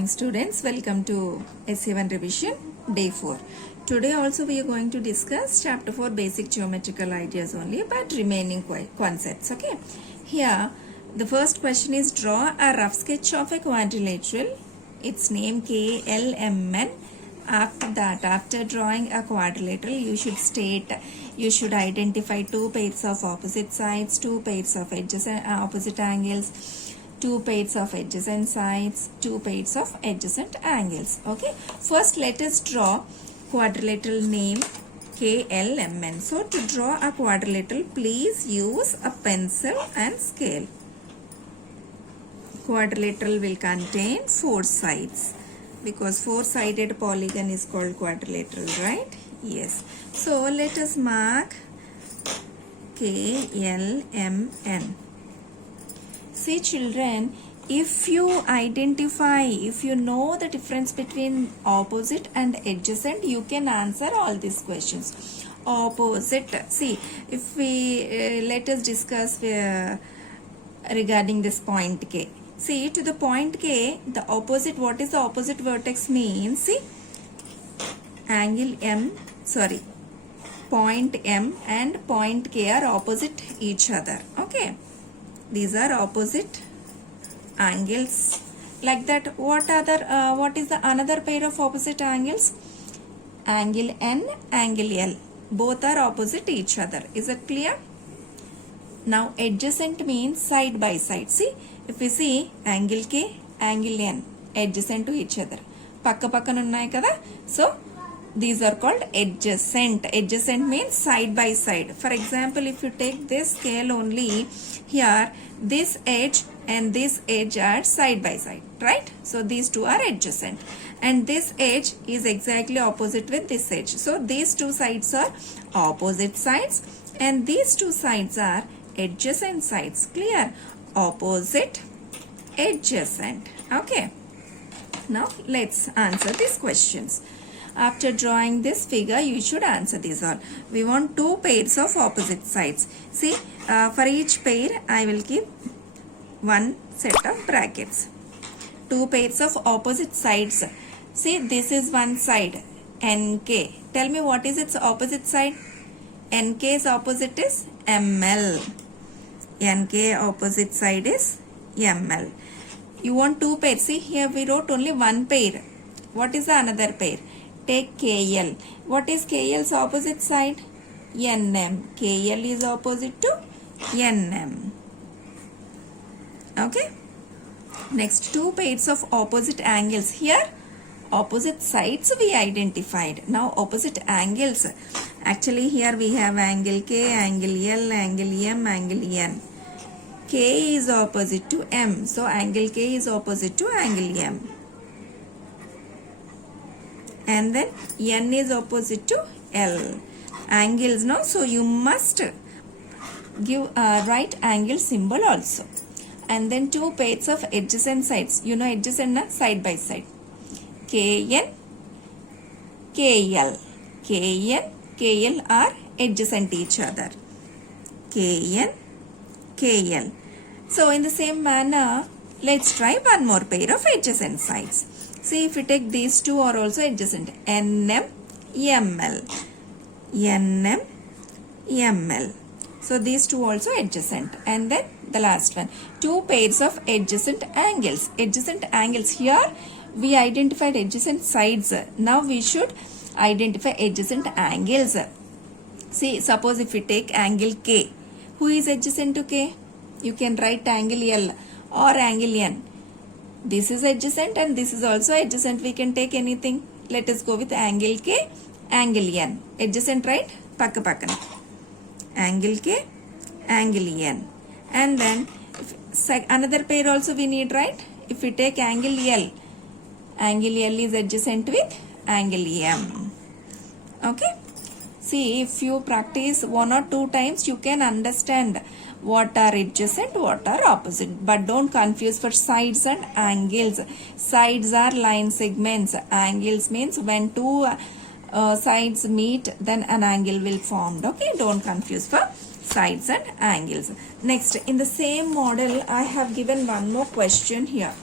morning students, welcome to SA-1 revision day 4. Today also we are going to discuss chapter 4 basic geometrical ideas only, but remaining concepts. Okay, here the first question is draw a rough sketch of a quadrilateral, its name KLMN. After that, after drawing a quadrilateral, you should identify two pairs of opposite sides, two pairs of edges and opposite angles, two pairs of adjacent sides, two pairs of adjacent angles. Okay, first let us draw quadrilateral name KLMN. So to draw a quadrilateral, please use a pencil and scale. Quadrilateral will contain four sides because four-sided polygon is called quadrilateral, right? Yes. So let us mark KLMN. See children, if you know the difference between opposite and adjacent, you can answer all these questions. Opposite, see, if we let us discuss regarding this point K. See, to the point K, the opposite, what is the opposite vertex means? See, point M and point K are opposite each other. Okay, these are opposite angles. Like that, what is the another pair of opposite angles? Angle N, angle L. Both are opposite each other. Is it clear? Now adjacent means side by side. See, if we see angle K, angle N, adjacent to each other. Pakka unnai kada. So these are called adjacent. Adjacent means side by side. For example, if you take this scale only, here this edge and this edge are side by side, right? So these two are adjacent. And this edge is exactly opposite with this edge. So these two sides are opposite sides and these two sides are adjacent sides. Clear? Opposite, adjacent. Okay. Now let's answer these questions. After drawing this figure, you should answer these all. We want two pairs of opposite sides. See, for each pair, I will keep one set of brackets. Two pairs of opposite sides. See, this is one side, NK. Tell me what is its opposite side? NK's opposite is ML. NK opposite side is ML. You want two pairs. See, here we wrote only one pair. What is the another pair? Take KL. What is KL's opposite side? NM. KL is opposite to NM. Okay. Next, two pairs of opposite angles. Here, opposite sides we identified. Now, opposite angles. Actually, here we have angle K, angle L, angle M, angle N. K is opposite to M. So, angle K is opposite to angle M. And then N is opposite to L. Angles, no? So you must give a right angle symbol also. And then two pairs of adjacent sides. You know adjacent na? Side by side. KN, KL. KN, KL are adjacent each other. KN, KL. So in the same manner, let's try one more pair of adjacent sides. See, if we take these two are also adjacent. NM, ML. NM, ML. So these two also adjacent. And then the last one. Two pairs of adjacent angles. Adjacent angles. Here we identified adjacent sides. Now we should identify adjacent angles. See, suppose if we take angle K. Who is adjacent to K? You can write angle L or angle N. This is adjacent and this is also adjacent. We can take anything. Let us go with angle K, angle N. Adjacent, right? Pakka pakkana. Angle K, angle N. And then another pair also we need, right? If we take angle L is adjacent with angle M. Okay? See, if you practice one or two times, you can understand what are adjacent, what are opposite. But don't confuse for sides and angles. Sides are line segments. Angles means when two sides meet, then an angle will form. Okay, don't confuse for sides and angles. Next, in the same model, I have given one more question here.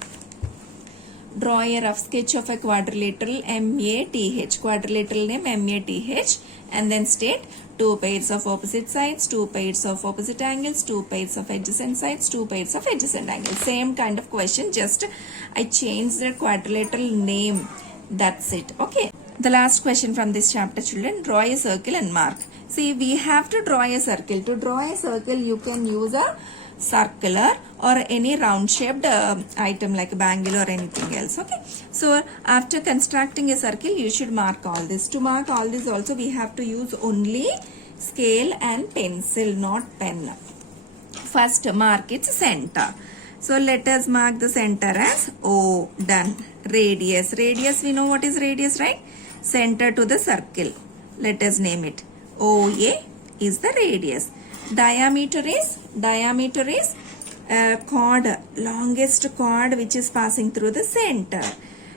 Draw a rough sketch of a quadrilateral MATH. Quadrilateral name MATH. And then state 2 pairs of opposite sides, 2 pairs of opposite angles, 2 pairs of adjacent sides, 2 pairs of adjacent angles. Same kind of question, just I changed the quadrilateral name. That's it. Okay. The last question from this chapter, children. Draw a circle and mark. See, we have to draw a circle. To draw a circle, you can use a circular or any round shaped item like a bangle or anything else. Okay. So, after constructing a circle, you should mark all this. To mark all this also, we have to use only scale and pencil, not pen. First, mark its center. So, let us mark the center as O. Done. Radius. Radius, we know what is radius, right? Center to the circle. Let us name it. OA is the radius. Diameter is chord, longest chord which is passing through the center.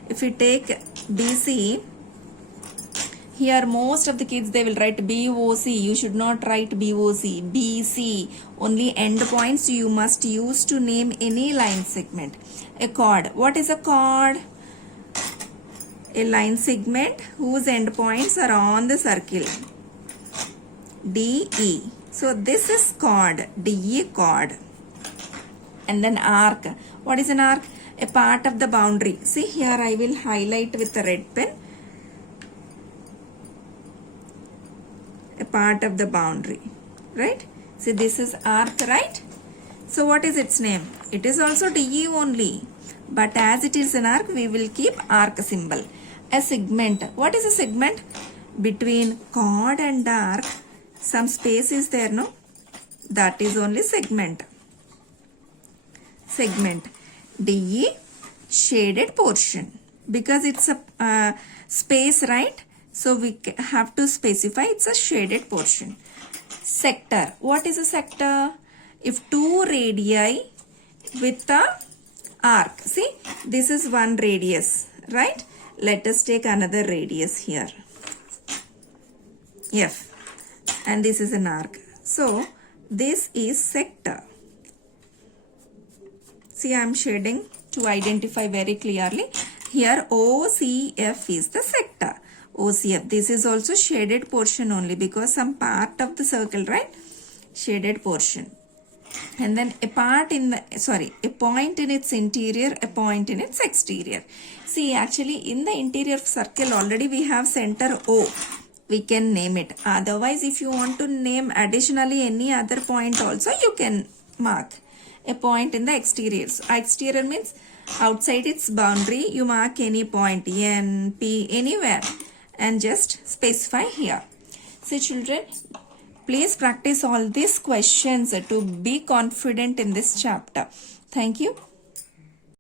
If we take BC, here most of the kids they will write BOC. You should not write BOC. BC. Only end points you must use to name any line segment. A chord. What is a chord? A line segment whose end points are on the circle. DE. So this is chord. DE chord. And then arc. What is an arc? A part of the boundary. See here I will highlight with a red pen. A part of the boundary. Right? See this is arc, right? So what is its name? It is also DE only. But as it is an arc, we will keep arc symbol. A segment. What is a segment? Between chord and arc, some space is there, no? That is only segment. Segment. DE, shaded portion. Because it's a space, right? So we have to specify it's a shaded portion. Sector. What is a sector? If two radii with a arc. See, this is one radius, right? Let us take another radius here. F. And this is an arc. So, this is sector. See, I am shading to identify very clearly. Here, OCF is the sector. OCF. This is also shaded portion only because some part of the circle, right? Shaded portion. And then a point in its interior, a point in its exterior. See, actually in the interior circle already we have center O. We can name it. Otherwise, if you want to name additionally any other point also, you can mark a point in the exterior. So, exterior means outside its boundary, you mark any point, N, P, anywhere and just specify here. So, children, please practice all these questions to be confident in this chapter. Thank you.